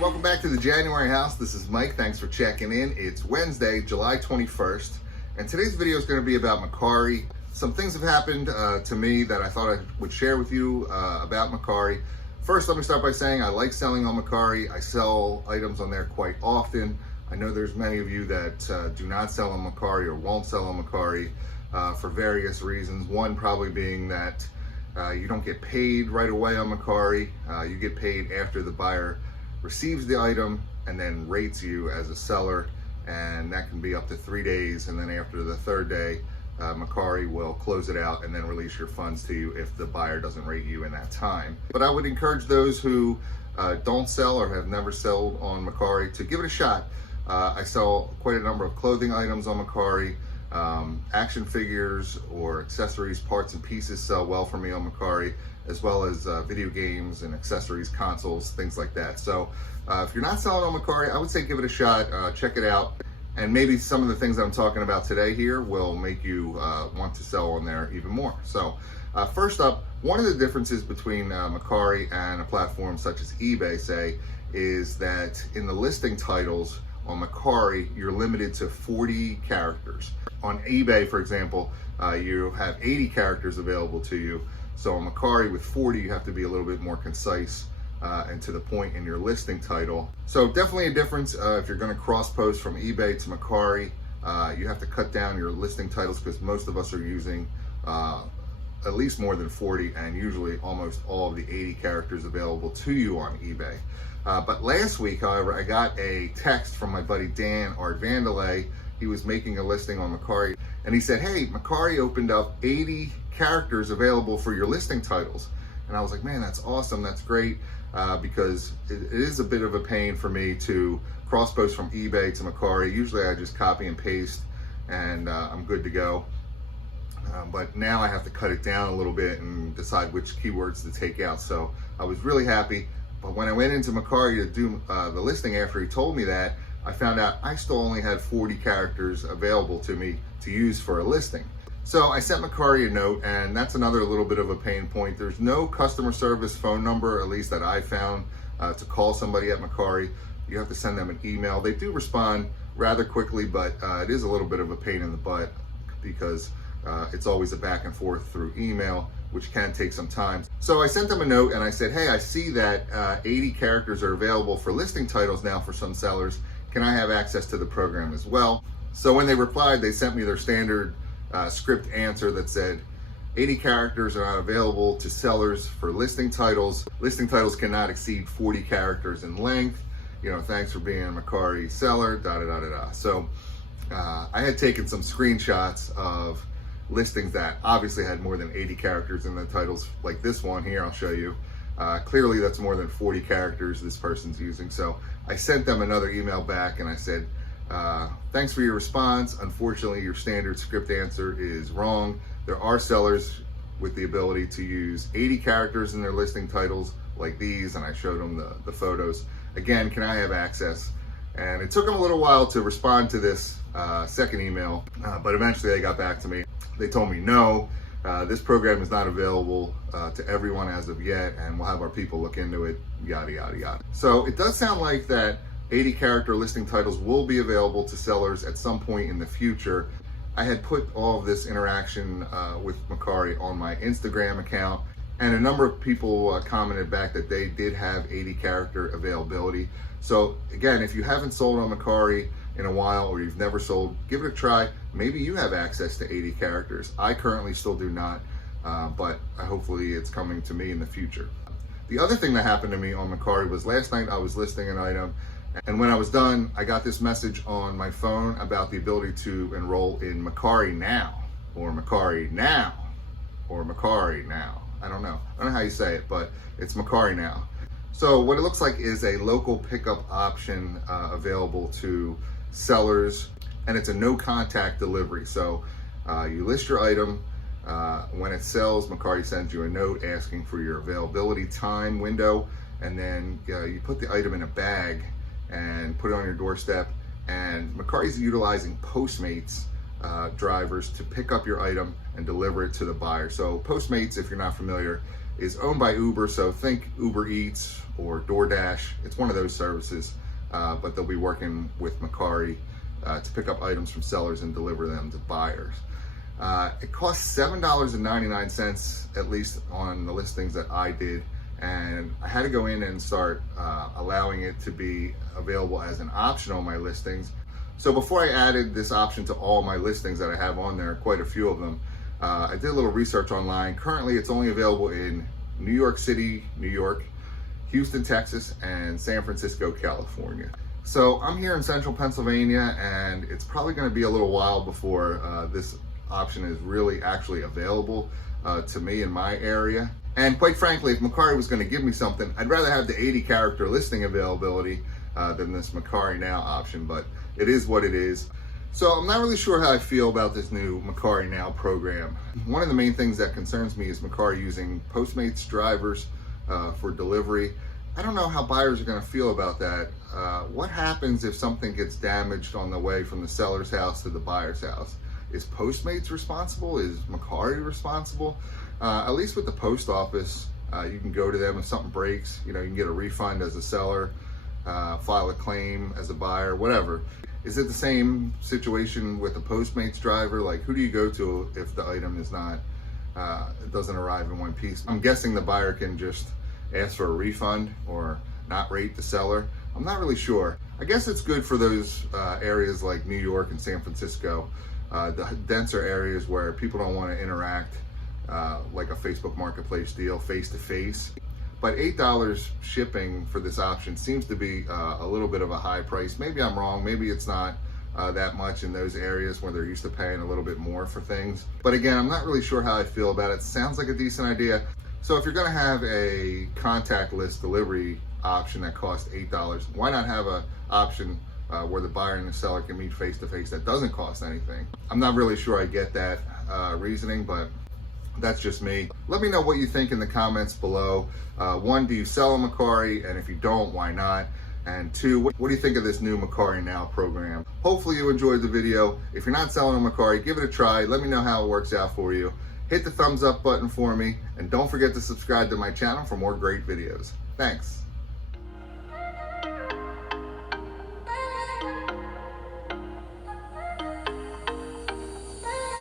welcome back to the January house. This is Mike. Thanks for checking in. It's Wednesday, July 21st, and today's video is going to be about Mercari. Some things have happened to me that I thought I would share with you about Mercari. First, let me start by saying I like selling on Mercari. I sell items on there quite often. I know there's many of you that do not sell on Mercari or won't sell on Mercari for various reasons. One probably being that you don't get paid right away on Mercari. You get paid after the buyer receives the item and then rates you as a seller, and that can be up to 3 days, and then after the third day, Mercari will close it out and then release your funds to you if the buyer doesn't rate you in that time. But I would encourage those who don't sell or have never sold on Mercari to give it a shot. I sell quite a number of clothing items on Mercari. Action figures or accessories, parts and pieces sell well for me on Mercari, as well as video games and accessories, consoles, things like that. So if you're not selling on Mercari, I would say give it a shot, check it out, and maybe some of the things that I'm talking about today here will make you want to sell on there even more. So first up, one of the differences between Mercari and a platform such as eBay, say, is that in the listing titles on Mercari, you're limited to 40 characters. On eBay, for example, you have 80 characters available to you. So on Mercari with 40, you have to be a little bit more concise and to the point in your listing title. So definitely a difference if you're gonna cross post from eBay to Mercari. You have to cut down your listing titles because most of us are using at least more than 40 and usually almost all of the 80 characters available to you on eBay. But last week, however, I got a text from my buddy Dan Art Vandelay. He was making a listing on Mercari, and he said, hey, Mercari opened up 80 characters available for your listing titles. And I was like, man, that's awesome, that's great, because it is a bit of a pain for me to cross post from eBay to Mercari. Usually I just copy and paste and I'm good to go. But now I have to cut it down a little bit and decide which keywords to take out. So I was really happy. But when I went into Mercari to do the listing after he told me that, I found out I still only had 40 characters available to me to use for a listing. So I sent Mercari a note, and that's another little bit of a pain point. There's no customer service phone number, at least that I found, to call somebody at Mercari. You have to send them an email. They do respond rather quickly, but it is a little bit of a pain in the butt because it's always a back and forth through email, which can take some time. So I sent them a note and I said, hey, I see that 80 characters are available for listing titles now for some sellers. Can I have access to the program as well? So when they replied, they sent me their standard script answer that said, 80 characters are not available to sellers for listing titles. Listing titles cannot exceed 40 characters in length. You know, thanks for being a Mercari seller, da da da da da. So I had taken some screenshots of listings that obviously had more than 80 characters in the titles, like this one here, I'll show you. Clearly that's more than 40 characters this person's using. So I sent them another email back and I said, thanks for your response. Unfortunately, your standard script answer is wrong. There are sellers with the ability to use 80 characters in their listing titles like these, and I showed them the photos. Again, can I have access? And it took them a little while to respond to this second email, but eventually they got back to me. They told me no, this program is not available to everyone as of yet, and we'll have our people look into it, yada, yada, yada. So it does sound like that 80 character listing titles will be available to sellers at some point in the future. I had put all of this interaction with Mercari on my Instagram account, and a number of people commented back that they did have 80 character availability. So again, if you haven't sold on Mercari in a while or you've never sold, give it a try. Maybe you have access to 80 characters. I currently still do not, but hopefully it's coming to me in the future. The other thing that happened to me on Mercari was last night I was listing an item, and when I was done, I got this message on my phone about the ability to enroll in Mercari Now, or Mercari Now, or Mercari Now. I don't know how you say it, but it's Mercari Now. So what it looks like is a local pickup option available to sellers, and it's a no contact delivery. So you list your item, when it sells, Mercari sends you a note asking for your availability time window, and then you put the item in a bag and put it on your doorstep, and Mercari's utilizing Postmates drivers to pick up your item and deliver it to the buyer. So Postmates, if you're not familiar, is owned by Uber, so think Uber Eats or DoorDash. It's one of those services, but they'll be working with Mercari to pick up items from sellers and deliver them to buyers. It costs $7.99, at least on the listings that I did, and I had to go in and start allowing it to be available as an option on my listings. So before I added this option to all my listings that I have on there, quite a few of them, I did a little research online. Currently, it's only available in New York City, New York, Houston, Texas, and San Francisco, California. So I'm here in central Pennsylvania, and it's probably going to be a little while before this option is really actually available to me in my area. And quite frankly, if Mercari was going to give me something, I'd rather have the 80 character listing availability than this Mercari Now option, but it is what it is. So I'm not really sure how I feel about this new Mercari Now program. One of the main things that concerns me is Mercari using Postmates drivers for delivery. I don't know how buyers are going to feel about that. What happens if something gets damaged on the way from the seller's house to the buyer's house? Is Postmates responsible? Is Mercari responsible? At least with the post office, you can go to them if something breaks. You can get a refund as a seller, file a claim as a buyer, whatever. Is it the same situation with a Postmates driver? Like, who do you go to if the item is not, it doesn't arrive in one piece? I'm guessing the buyer can just ask for a refund or not rate the seller. I'm not really sure. I guess it's good for those areas like New York and San Francisco, the denser areas where people don't want to interact like a Facebook Marketplace deal face to face. But $8 shipping for this option seems to be a little bit of a high price. Maybe I'm wrong. Maybe it's not that much in those areas where they're used to paying a little bit more for things. But again, I'm not really sure how I feel about it. Sounds like a decent idea. So if you're going to have a contactless delivery option that costs $8, why not have an option where the buyer and the seller can meet face to face that doesn't cost anything? I'm not really sure I get that reasoning, but that's just me. Let me know what you think in the comments below. One, do you sell on Mercari? And if you don't, why not? And two, what do you think of this new Mercari Now program? Hopefully you enjoyed the video. If you're not selling on Mercari, give it a try. Let me know how it works out for you. Hit the thumbs up button for me, and don't forget to subscribe to my channel for more great videos. Thanks.